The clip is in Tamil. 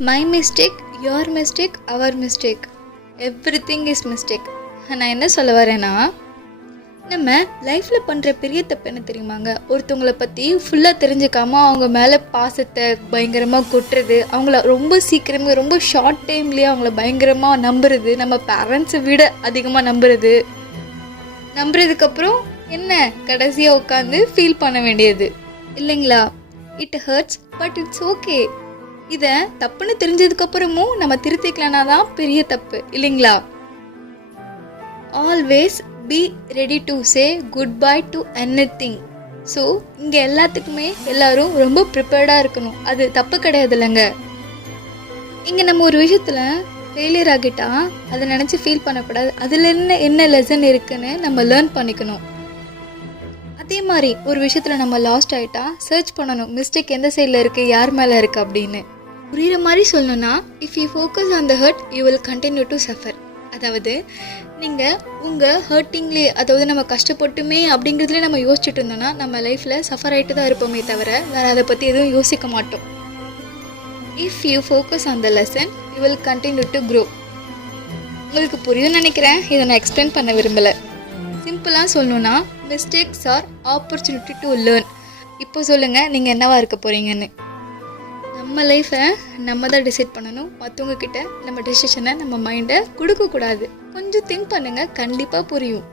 My mistake, your mistake, our mistake, everything is mistake. நான் என்ன சொல்ல வரேன்னா, நம்ம லைஃப்பில் பண்ணுற பெரிய தப்பு என்ன தெரியுமாங்க? ஒருத்தவங்களை பற்றி ஃபுல்லாக தெரிஞ்சுக்காமல் அவங்க மேலே பாசத்தை பயங்கரமாக கொட்டுறது, அவங்கள ரொம்ப சீக்கிரமே ரொம்ப ஷார்ட் டைம்லேயே அவங்கள பயங்கரமாக நம்புறது, நம்ம பேரண்ட்ஸை விட அதிகமாக நம்புறதுக்கப்புறம் என்ன கடைசியாக உட்காந்து ஃபீல் பண்ண வேண்டியது இல்லைங்களா? It hurts but it's okay. இதை தப்புன்னு தெரிஞ்சதுக்கப்புறமும் நம்ம திருத்திக்கலனா தான் பெரிய தப்பு இல்லைங்களா? Always be ready to say good bye to anything. So இங்கே எல்லாத்துக்குமே எல்லாரும் ரொம்ப ப்ரிப்பேர்டாக இருக்கணும். அது தப்பு கிடையாது இல்லைங்க. இங்கே நம்ம ஒரு விஷயத்தில் ஃபெயிலியர் ஆகிட்டா அதை நினச்சி ஃபீல் பண்ணக்கூடாது. அதில் என்ன லெசன் இருக்குன்னு நம்ம லேர்ன் பண்ணிக்கணும். அதே மாதிரி ஒரு விஷயத்தில் நம்ம லாஸ்ட் ஆகிட்டா சர்ச் பண்ணணும், மிஸ்டேக் எந்த சைடில் இருக்குது, யார் மேலே இருக்குது அப்படின்னு. புரிகிற மாதிரி சொல்லணும்னா, if you focus on the hurt you will continue to suffer. அதாவது நீங்கள் உங்கள் ஹர்ட்டிங்லேயே, அதாவது நம்ம கஷ்டப்பட்டுமே அப்படிங்கிறதுலேயே நம்ம யோசிச்சுட்டு இருந்தோம்னா நம்ம லைஃப்பில் சஃபர் ஆகிட்டு தான் இருப்போமே தவிர வேறு அதை பற்றி எதுவும் யோசிக்க மாட்டோம். If you focus on the lesson you will continue to grow. உங்களுக்கு புரியும்னு நினைக்கிறேன். இதை நான் எக்ஸ்பிளைன் பண்ண விரும்பலை. சிம்பிளாக சொல்லணுன்னா, mistakes R opportunity to learn. இப்போ சொல்லுங்கள், நீங்கள் என்னவா இருக்க போகிறீங்கன்னு. நம்ம லைஃப்பை நம்ம தான் டிசைட் பண்ணணும். மற்றவங்க கிட்ட நம்ம டெசிஷனை, நம்ம மைண்டை கொடுக்கக்கூடாது. கொஞ்சம் திங்க் பண்ணுங்கள், கண்டிப்பாக புரியும்.